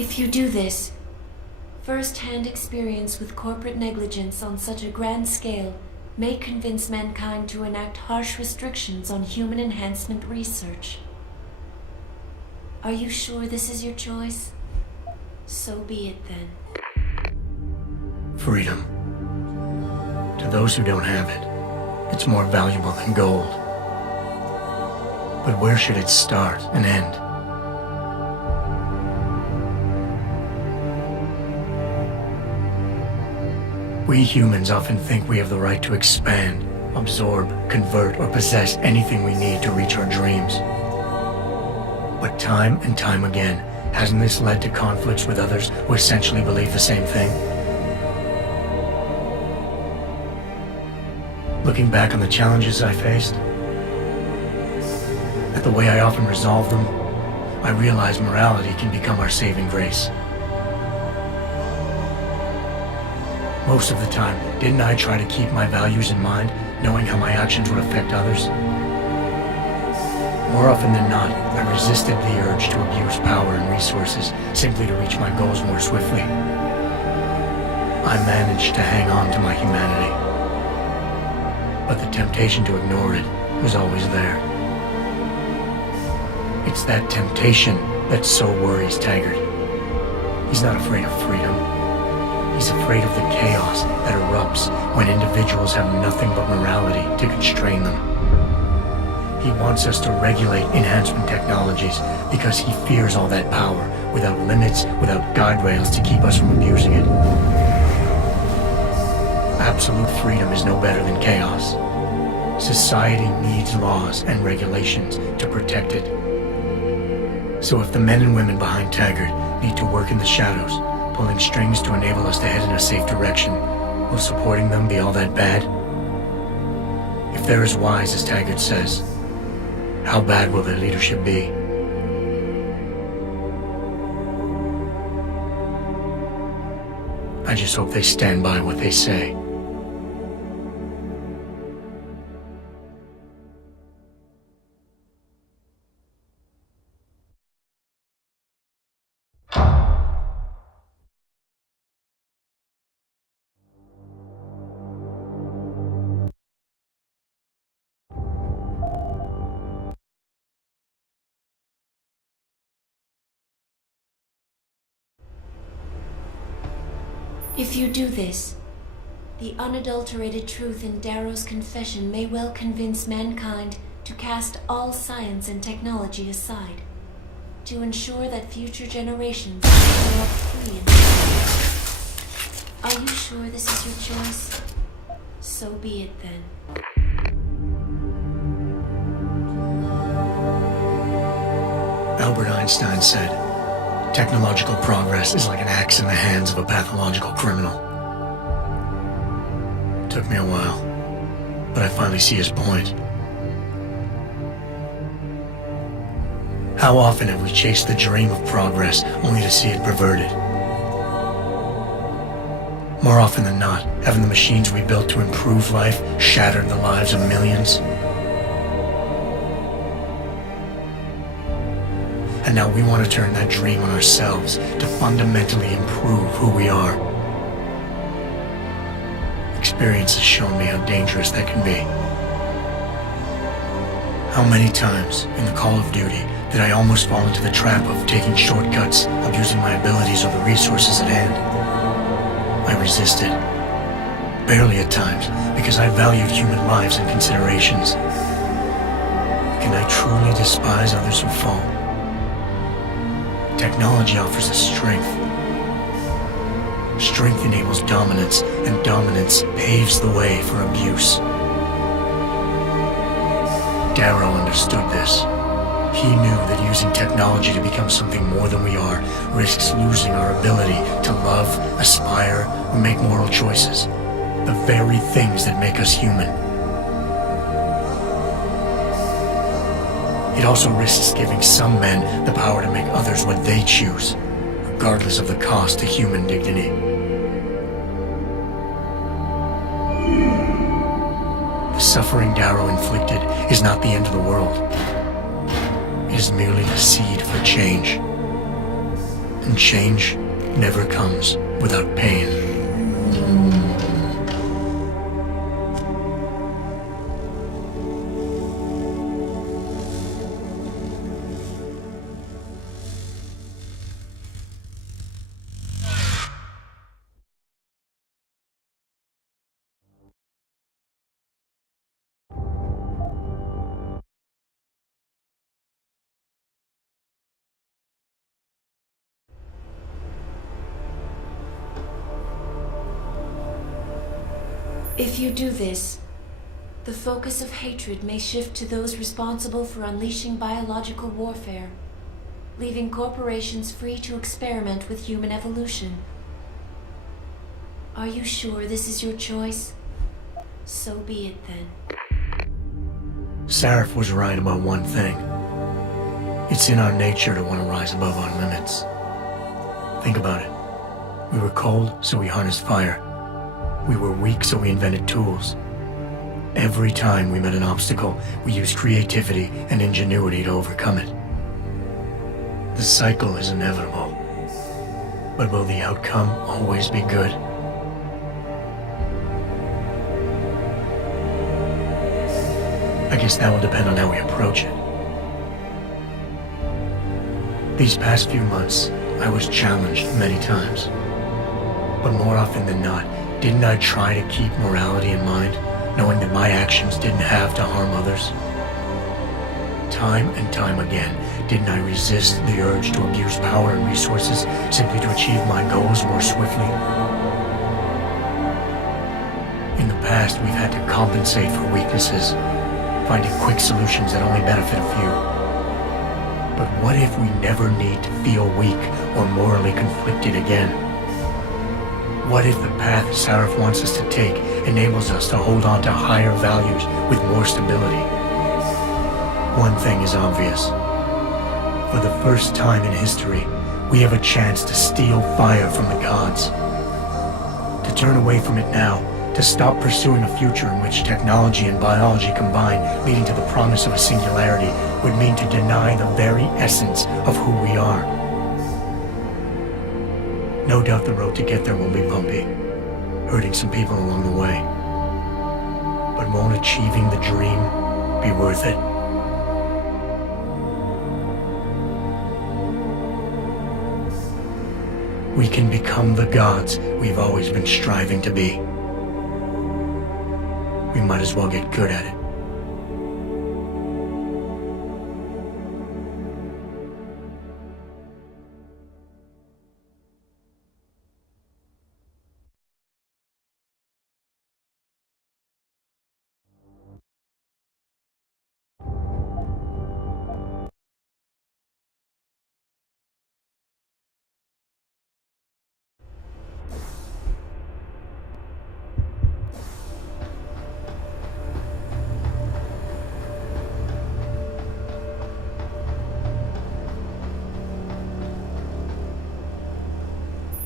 If you do this, first-hand experience with corporate negligence on such a grand scale may convince mankind to enact harsh restrictions on human enhancement research. Are you sure this is your choice? So be it then. Freedom. To those who don't have it, it's more valuable than gold. But where should it start and end? We humans often think we have the right to expand, absorb, convert, or possess anything we need to reach our dreams. But time and time again, hasn't this led to conflicts with others who essentially believe the same thing? Looking back on the challenges I faced, at the way I often resolve them, I realize morality can become our saving grace. Most of the time, didn't I try to keep my values in mind, knowing how my actions would affect others? More often than not, I resisted the urge to abuse power and resources simply to reach my goals more swiftly. I managed to hang on to my humanity, but the temptation to ignore it was always there. It's that temptation that so worries Taggart. He's not afraid of freedom. He's afraid of the chaos that erupts when individuals have nothing but morality to constrain them. He wants us to regulate enhancement technologies because he fears all that power, without limits, without guardrails to keep us from abusing it. Absolute freedom is no better than chaos. Society needs laws and regulations to protect it. So if the men and women behind Taggart need to work in the shadows, pulling strings to enable us to head in a safe direction, will supporting them be all that bad? If they're as wise as Taggart says, how bad will their leadership be? I just hope they stand by what they say. If you do this, the unadulterated truth in Darrow's confession may well convince mankind to cast all science and technology aside, to ensure that future generations grow up free and free. Are you sure this is your choice? So be it then. Albert Einstein said, "Technological progress is like an axe in the hands of a pathological criminal." It took me a while, but I finally see his point. How often have we chased the dream of progress only to see it perverted? More often than not, haven't the machines we built to improve life shattered the lives of millions? And now we want to turn that dream on ourselves to fundamentally improve who we are. Experience has shown me how dangerous that can be. How many times in the Call of Duty did I almost fall into the trap of taking shortcuts, abusing my abilities or the resources at hand? I resisted. Barely at times, because I valued human lives and considerations. Can I truly despise others who fall? Technology offers us strength. Strength enables dominance, and dominance paves the way for abuse. Darrow understood this. He knew that using technology to become something more than we are risks losing our ability to love, aspire, or make moral choices. The very things that make us human. It also risks giving some men the power to make others what they choose, regardless of the cost to human dignity. The suffering Darrow inflicted is not the end of the world. It is merely the seed for change. And change never comes without pain. If you do this, the focus of hatred may shift to those responsible for unleashing biological warfare, leaving corporations free to experiment with human evolution. Are you sure this is your choice? So be it then. Sarif was right about one thing. It's in our nature to want to rise above our limits. Think about it. We were cold, so we harnessed fire. We were weak, so we invented tools. Every time we met an obstacle, we used creativity and ingenuity to overcome it. The cycle is inevitable. But will the outcome always be good? I guess that will depend on how we approach it. These past few months, I was challenged many times. But more often than not, didn't I try to keep morality in mind, knowing that my actions didn't have to harm others? Time and time again, didn't I resist the urge to abuse power and resources simply to achieve my goals more swiftly? In the past, we've had to compensate for weaknesses, finding quick solutions that only benefit a few. But what if we never need to feel weak or morally conflicted again? What if the path Sarif wants us to take enables us to hold on to higher values with more stability? One thing is obvious. For the first time in history, we have a chance to steal fire from the gods. To turn away from it now, to stop pursuing a future in which technology and biology combine, leading to the promise of a singularity, would mean to deny the very essence of who we are. No doubt the road to get there will be bumpy, hurting some people along the way. But won't achieving the dream be worth it? We can become the gods we've always been striving to be. We might as well get good at it.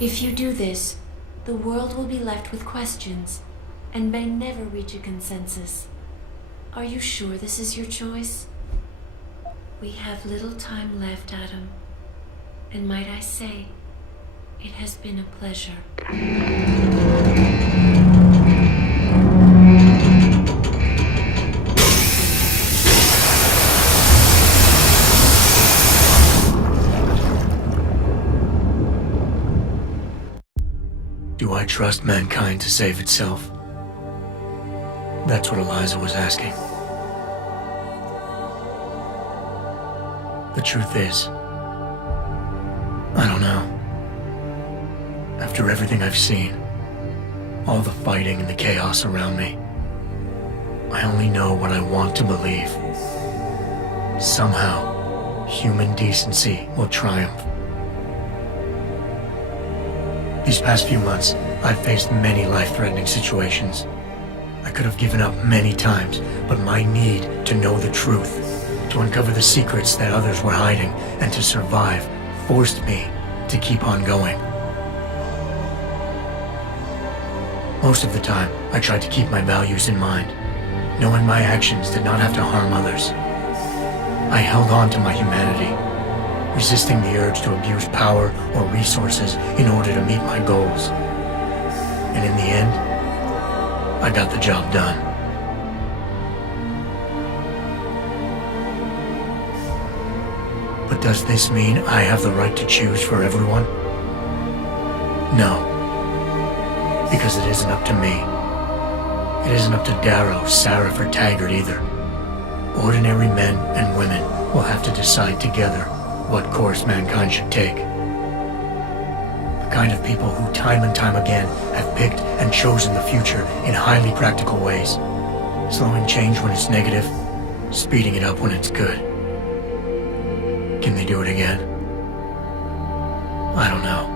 If you do this, the world will be left with questions and may never reach a consensus. Are you sure this is your choice? We have little time left, Adam. And might I say, it has been a pleasure. Do I trust mankind to save itself? That's what Eliza was asking. The truth is, I don't know. After everything I've seen, all the fighting and the chaos around me, I only know what I want to believe. Somehow, human decency will triumph. These past few months, I've faced many life-threatening situations. I could have given up many times, but my need to know the truth, to uncover the secrets that others were hiding, and to survive, forced me to keep on going. Most of the time, I tried to keep my values in mind, knowing my actions did not have to harm others. I held on to my humanity, resisting the urge to abuse power or resources in order to meet my goals. And in the end, I got the job done. But does this mean I have the right to choose for everyone? No. Because it isn't up to me. It isn't up to Darrow, Sarif, or Taggart either. Ordinary men and women will have to decide together what course mankind should take. The kind of people who time and time again have picked and chosen the future in highly practical ways, slowing change when it's negative, speeding it up when it's good. Can they do it again? I don't know.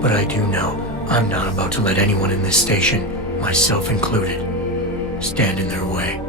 But I do know I'm not about to let anyone in this station, myself included, stand in their way.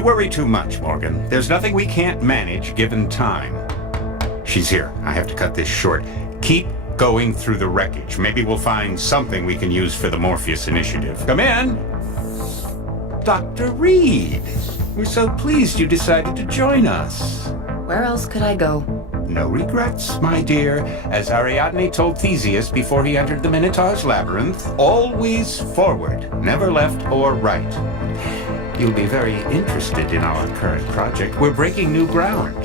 You worry too much, Morgan. There's nothing we can't manage given time. She's here. I have to cut this short. Keep going through the wreckage. Maybe we'll find something we can use for the Morpheus initiative. Come in! Dr. Reed! We're so pleased you decided to join us. Where else could I go? No regrets, my dear. As Ariadne told Theseus before he entered the Minotaur's labyrinth, always forward, never left or right. You'll be very interested in our current project. We're breaking new ground.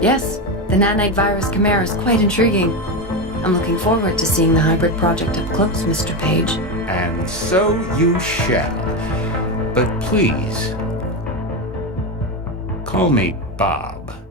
Yes, the nanite virus chimera is quite intriguing. I'm looking forward to seeing the hybrid project up close, Mr. Page. And so you shall. But please, call me Bob.